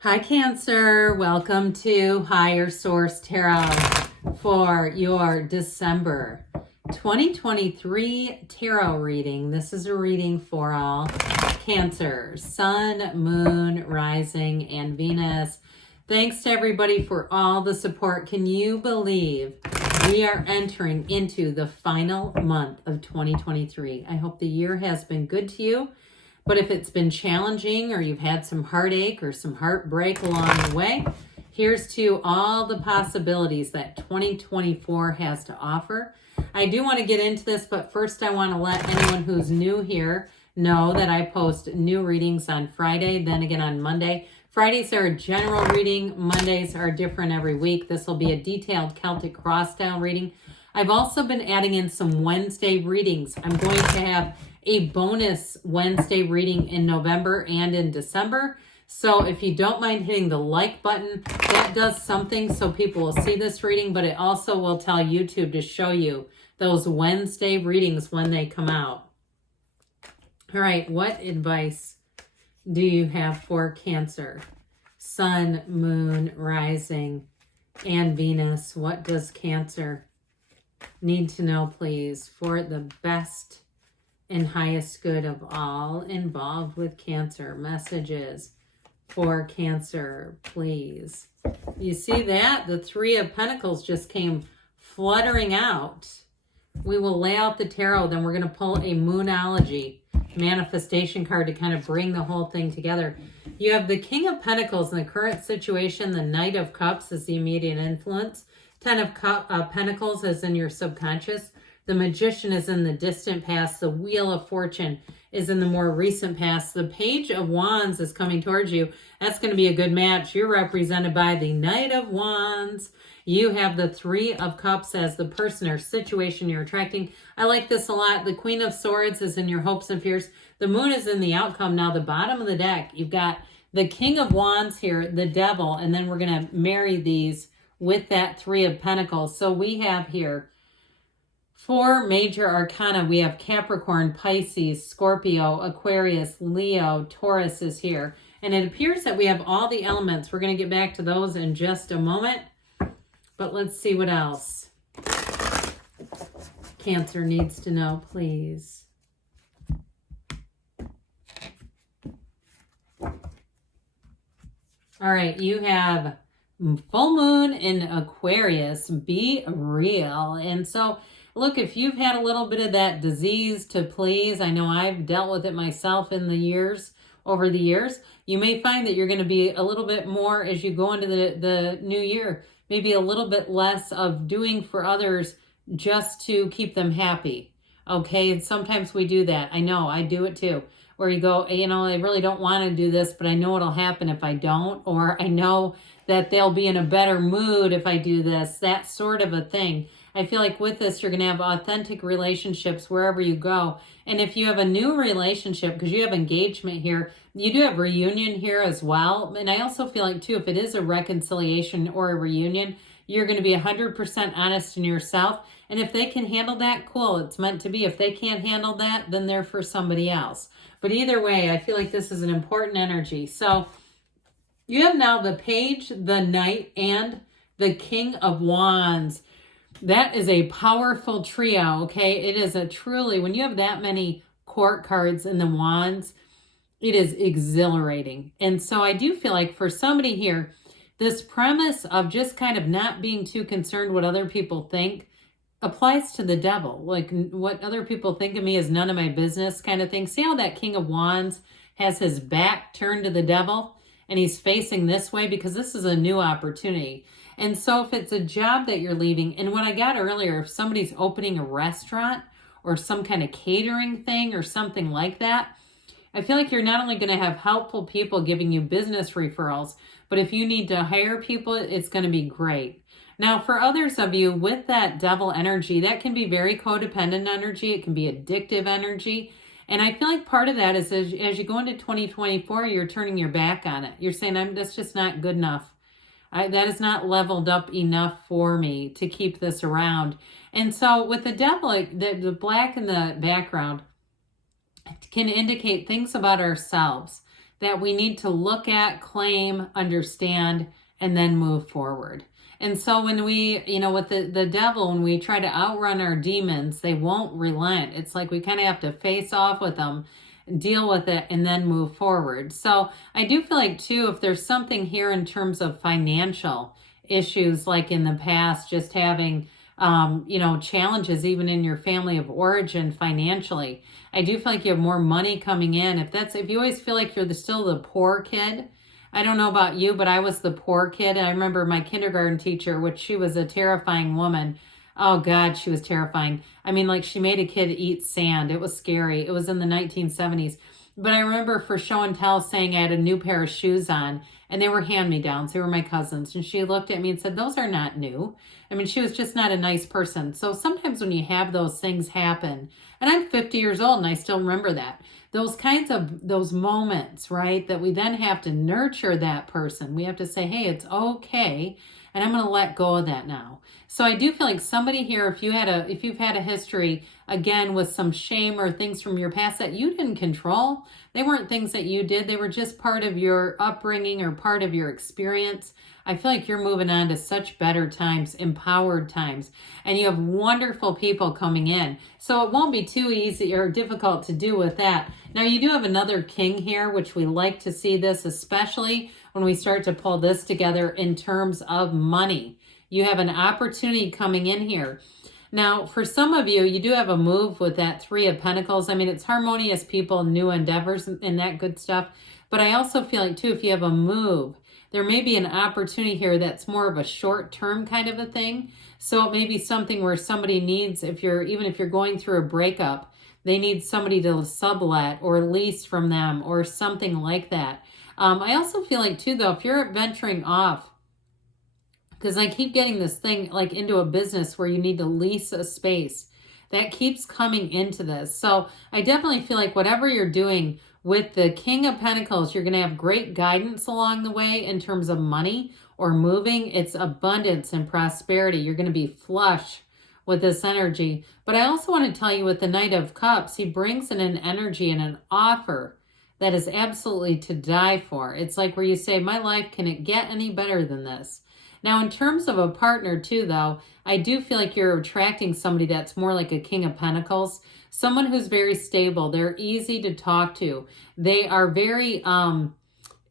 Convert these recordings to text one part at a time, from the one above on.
Hi, Cancer. Welcome to Higher Source Tarot for your December 2023 tarot reading. This is a reading for all Cancer, Sun, Moon, Rising, and Venus. Thanks to everybody for all the support. Can you believe we are entering into the final month of 2023? I hope the year has been good to you. But if it's been challenging or you've had some heartache or some heartbreak along the way, here's to all the possibilities that 2024 has to offer. I do want to get into this, but first I want to let anyone who's new here know that I post new readings on Friday, then again on Monday. Fridays are a general reading. Mondays are different every week. This will be a detailed Celtic cross style reading. I've also been adding in some Wednesday readings. I'm going to have a bonus Wednesday reading in November and in December. So if you don't mind hitting the like button, that does something so people will see this reading, but it also will tell YouTube to show you those Wednesday readings when they come out. All right, what advice do you have for Cancer? Sun, Moon, Rising, and Venus. What does Cancer need to know, please, for the best and highest good of all involved with Cancer? Messages for Cancer, please. You see that? The Three of Pentacles just came fluttering out. We will lay out the tarot, then we're going to pull a Moonology manifestation card to kind of bring the whole thing together. You have the King of Pentacles in the current situation. The Knight of Cups is the immediate influence. Ten of Pentacles is in your subconscious. The Magician is in the distant past. The Wheel of Fortune is in the more recent past. The Page of Wands is coming towards you. That's going to be a good match. You're represented by the Knight of Wands. You have the Three of Cups as the person or situation you're attracting. I like this a lot. The Queen of Swords is in your hopes and fears. The Moon is in the outcome. Now, the bottom of the deck, you've got the King of Wands here, the Devil, and then we're going to marry these with that Three of Pentacles. So we have here 4 major arcana. We have Capricorn, Pisces, Scorpio, Aquarius, Leo, Taurus is here. And it appears that we have all the elements. We're going to get back to those in just a moment. But let's see what else Cancer needs to know, please. All right, you have full moon in Aquarius. Be real. And so, look, if you've had a little bit of that disease to please, I know I've dealt with it myself in the years, over the years, you may find that you're going to be a little bit more as you go into the new year, maybe a little bit less of doing for others just to keep them happy. Okay, and sometimes we do that. I know, I do it too. Where you go, you know, I really don't want to do this, but I know what'll happen if I don't, or I know that they'll be in a better mood if I do this, that sort of a thing. I feel like with this, you're going to have authentic relationships wherever you go. And if you have a new relationship, because you have engagement here, you do have reunion here as well. And I also feel like, too, if it is a reconciliation or a reunion, you're going to be 100% honest in yourself. And if they can handle that, cool, it's meant to be. If they can't handle that, then they're for somebody else. But either way, I feel like this is an important energy. So you have now the Page, the Knight, and the King of Wands. That is a powerful trio, okay? It is a truly, when you have that many court cards in the wands, it is exhilarating. And so I do feel like for somebody here, this premise of just kind of not being too concerned what other people think applies to the Devil. Like, what other people think of me is none of my business kind of thing. See how that King of Wands has his back turned to the Devil and he's facing this way because this is a new opportunity. And so if it's a job that you're leaving, and what I got earlier, if somebody's opening a restaurant or some kind of catering thing or something like that, I feel like you're not only going to have helpful people giving you business referrals, but if you need to hire people, it's going to be great. Now, for others of you with that Devil energy, that can be very codependent energy. It can be addictive energy. And I feel like part of that is as you go into 2024, you're turning your back on it. You're saying, that's just not good enough. That is not leveled up enough for me to keep this around. And so with the Devil, the black in the background can indicate things about ourselves that we need to look at, claim, understand, and then move forward. And so when we, with the devil, when we try to outrun our demons, they won't relent. It's like we kind of have to face off with them, deal with it, and then move forward. So I do feel like, too, if there's something here in terms of financial issues, like in the past, just having, challenges even in your family of origin financially, I do feel like you have more money coming in. If you always feel like you're still the poor kid, I don't know about you, but I was the poor kid. I remember my kindergarten teacher, which she was a terrifying woman. Oh God, she was terrifying. I mean, like she made a kid eat sand. It was scary. It was in the 1970s. But I remember for show and tell saying I had a new pair of shoes on, and they were hand-me-downs. They were my cousins. And she looked at me and said, those are not new. I mean, she was just not a nice person. So sometimes when you have those things happen, and I'm 50 years old and I still remember that, those moments, right, that we then have to nurture that person. We have to say, hey, it's okay, and I'm going to let go of that now. So I do feel like somebody here, if you've had a history, again, with some shame or things from your past that you didn't control, they weren't things that you did, they were just part of your upbringing or part of your experience. I feel like you're moving on to such better times, empowered times, and you have wonderful people coming in. So it won't be too easy or difficult to do with that. Now you do have another king here, which we like to see this, especially when we start to pull this together in terms of money. You have an opportunity coming in here. Now, for some of you, you do have a move with that Three of Pentacles. I mean, it's harmonious people, new endeavors, and that good stuff. But I also feel like, too, if you have a move, there may be an opportunity here that's more of a short-term kind of a thing. So it may be something where somebody needs, even if you're going through a breakup, they need somebody to sublet or lease from them or something like that. I also feel like, too, though, if you're venturing off, because I keep getting this thing like into a business where you need to lease a space, that keeps coming into this. So I definitely feel like whatever you're doing with the King of Pentacles, you're going to have great guidance along the way in terms of money or moving. It's abundance and prosperity. You're going to be flush with this energy. But I also want to tell you with the Knight of Cups, he brings in an energy and an offer that is absolutely to die for. It's like where you say, my life, can it get any better than this? Now, in terms of a partner too, though, I do feel like you're attracting somebody that's more like a King of Pentacles, someone who's very stable. They're easy to talk to. They are very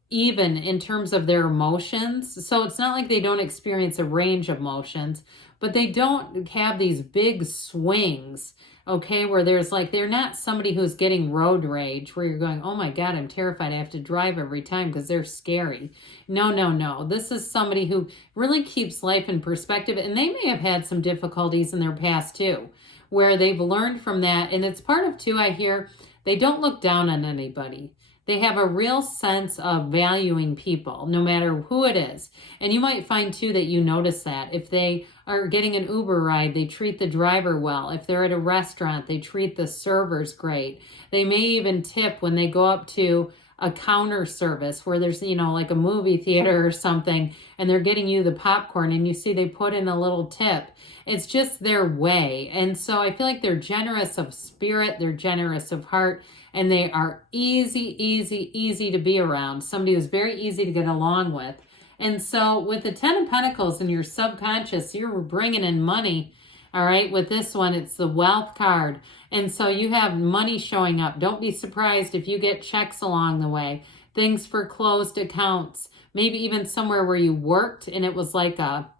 even in terms of their emotions. So it's not like they don't experience a range of emotions, but they don't have these big swings, okay, where there's like, they're not somebody who's getting road rage where you're going, oh my God, I'm terrified, I have to drive every time because they're scary. No. This is somebody who really keeps life in perspective, and they may have had some difficulties in their past too, where they've learned from that. And it's part of, too, I hear, they don't look down on anybody. They have a real sense of valuing people, no matter who it is. And you might find, too, that you notice that. If they are getting an Uber ride, they treat the driver well. If they're at a restaurant, they treat the servers great. They may even tip when they go up to a counter service where there's, like a movie theater or something, and they're getting you the popcorn, and you see they put in a little tip. It's just their way. And so I feel like they're generous of spirit, they're generous of heart, and they are easy to be around. Somebody who's very easy to get along with. And so with the Ten of Pentacles in your subconscious, you're bringing in money. All right, with this one, it's the Wealth card. And so you have money showing up. Don't be surprised if you get checks along the way. Things for closed accounts. Maybe even somewhere where you worked and it was like a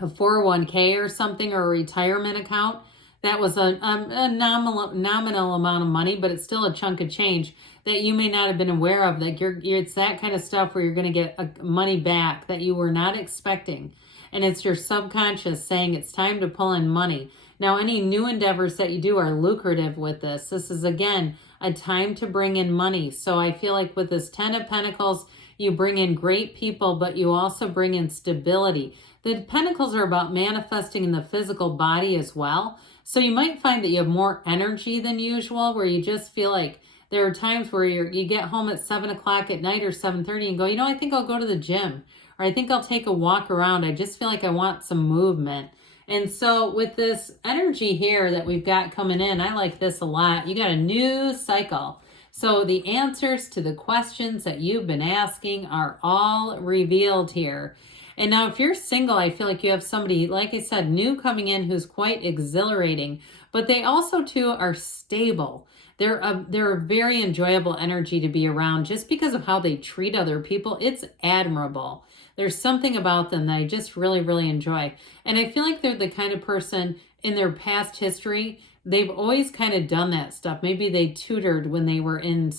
401k or something, or a retirement account. That was a nominal amount of money, but it's still a chunk of change that you may not have been aware of. That it's that kind of stuff where you're going to get money back that you were not expecting. And it's your subconscious saying it's time to pull in money. Now, any new endeavors that you do are lucrative with this. This is, again, a time to bring in money. So I feel like with this Ten of Pentacles, you bring in great people, but you also bring in stability. The Pentacles are about manifesting in the physical body as well. So you might find that you have more energy than usual, where you just feel like there are times where you get home at 7 o'clock at night or 7:30 and go, I think I'll go to the gym, or I think I'll take a walk around. I just feel like I want some movement. And so with this energy here that we've got coming in, I like this a lot. You got a new cycle. So the answers to the questions that you've been asking are all revealed here. And now if you're single, I feel like you have somebody, like I said, new coming in who's quite exhilarating, but they also too are stable. They're a very enjoyable energy to be around just because of how they treat other people. It's admirable. There's something about them that I just really, really enjoy. And I feel like they're the kind of person in their past history, they've always kind of done that stuff. Maybe they tutored when they were in,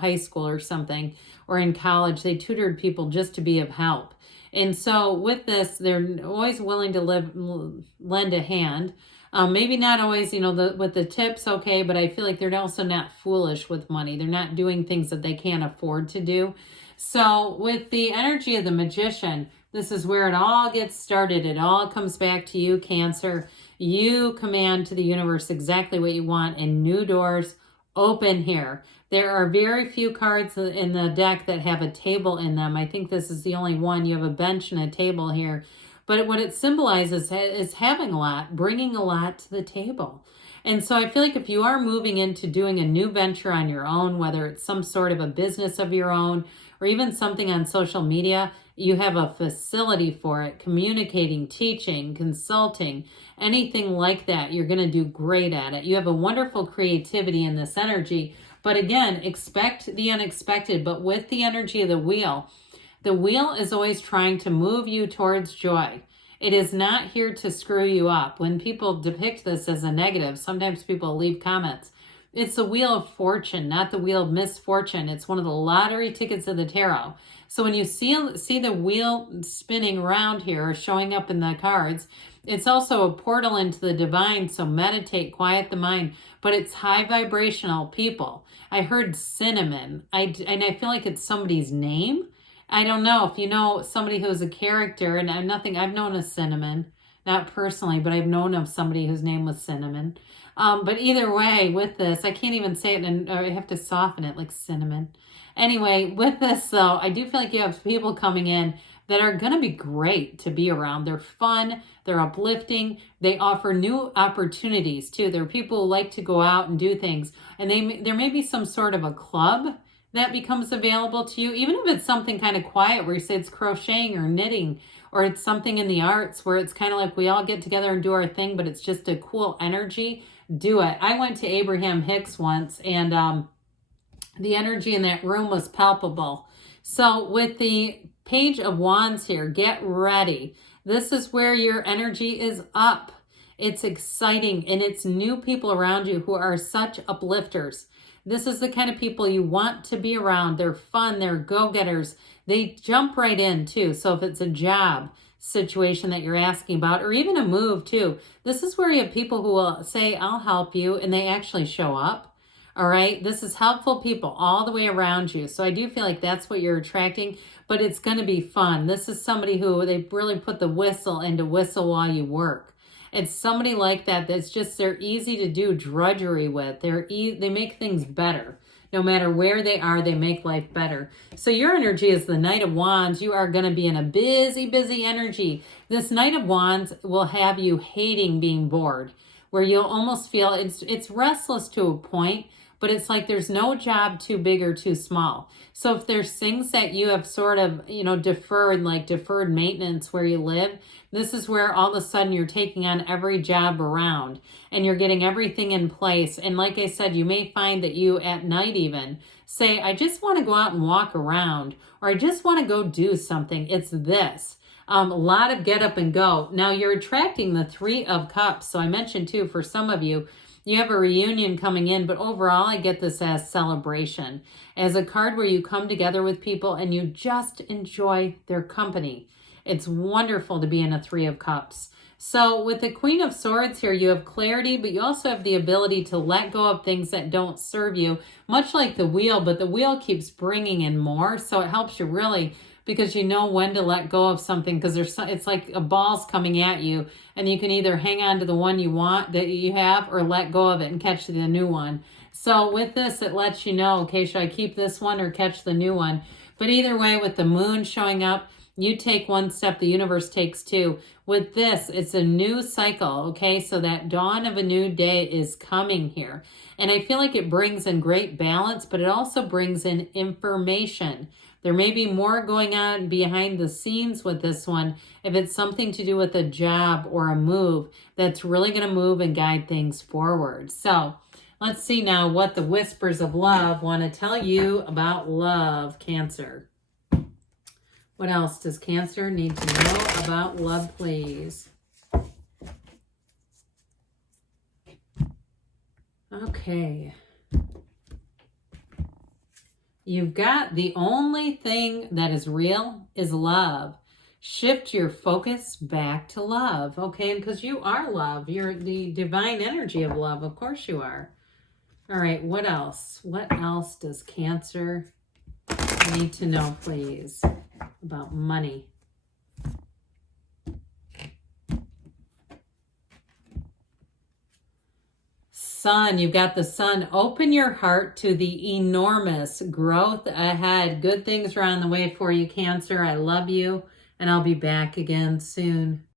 high school or something, or in college. They tutored people just to be of help. And so with this, they're always willing to lend a hand. Maybe not always, with the tips, okay, but I feel like they're also not foolish with money. They're not doing things that they can't afford to do. So with the energy of the Magician, this is where it all gets started. It all comes back to you, Cancer. You command to the universe exactly what you want, and new doors open here. There are very few cards in the deck that have a table in them. I think this is the only one. You have a bench and a table here. But what it symbolizes is having a lot, bringing a lot to the table. And so I feel like if you are moving into doing a new venture on your own, whether it's some sort of a business of your own, or even something on social media, you have a facility for it, communicating, teaching, consulting, anything like that. You're going to do great at it. You have a wonderful creativity in this energy. But again, expect the unexpected. But with the energy of the wheel is always trying to move you towards joy. It is not here to screw you up. When people depict this as a negative, sometimes people leave comments. It's the Wheel of Fortune, not the Wheel of Misfortune. It's one of the lottery tickets of the tarot. So when you see the wheel spinning around here, or showing up in the cards, it's also a portal into the divine. So meditate, quiet the mind. But it's high vibrational people. I heard cinnamon. And I feel like it's somebody's name. I don't know if you know somebody who's a character, and I've known a cinnamon, not personally, but I've known of somebody whose name was Cinnamon. But either way, with this, I can't even say it, and I have to soften it like cinnamon. Anyway, with this though, I do feel like you have people coming in that are going to be great to be around. They're fun, they're uplifting, they offer new opportunities too. There are people who like to go out and do things, and there may be some sort of a club that becomes available to you, even if it's something kind of quiet where you say it's crocheting or knitting, or it's something in the arts where it's kind of like we all get together and do our thing, but it's just a cool energy. Do it. I went to Abraham Hicks once, and the energy in that room was palpable. So with the Page of Wands here, get ready. This is where your energy is up. It's exciting, and it's new people around you who are such uplifters. This is the kind of people you want to be around. They're fun. They're go-getters. They jump right in too. So if it's a job situation that you're asking about, or even a move too, this is where you have people who will say, I'll help you, and they actually show up. All right. This is helpful people all the way around you. So I do feel like that's what you're attracting, but it's going to be fun. This is somebody who they really put the whistle into whistle while you work. It's somebody like that that's just, they're easy to do drudgery with. They make things better. No matter where they are, they make life better. So your energy is the Knight of Wands. You are going to be in a busy, busy energy. This Knight of Wands will have you hating being bored, where you'll almost feel it's restless to a point, but it's like there's no job too big or too small. So if there's things that you have sort of, deferred, like deferred maintenance where you live, this is where all of a sudden you're taking on every job around and you're getting everything in place. And like I said, you may find that you at night even say, I just want to go out and walk around, or I just want to go do something. It's this. A lot of get up and go. Now you're attracting the Three of Cups. So I mentioned too, for some of you, you have a reunion coming in, but overall I get this as celebration, as a card where you come together with people and you just enjoy their company. It's wonderful to be in a Three of Cups. So with the Queen of Swords here, you have clarity, but you also have the ability to let go of things that don't serve you, much like the wheel, but the wheel keeps bringing in more. So it helps you really, because you know when to let go of something, because it's like a ball's coming at you, and you can either hang on to the one you want that you have, or let go of it and catch the new one. So with this, it lets you know, okay, should I keep this one or catch the new one? But either way, with the moon showing up, You take one step, the universe takes two. With this, it's a new cycle, okay? So that dawn of a new day is coming here. And I feel like it brings in great balance, but it also brings in information. There may be more going on behind the scenes with this one. If it's something to do with a job or a move, that's really going to move and guide things forward. So let's see now what the whispers of love want to tell you about love, Cancer. What else does Cancer need to know about love, please? Okay. You've got the only thing that is real is love. Shift your focus back to love, okay? Because you are love. You're the divine energy of love. Of course you are. All right, what else? What else does Cancer need to know, please, about money? Sun, you've got the Sun. Open your heart to the enormous growth ahead. Good things are on the way for you, Cancer. I love you, and I'll be back again soon.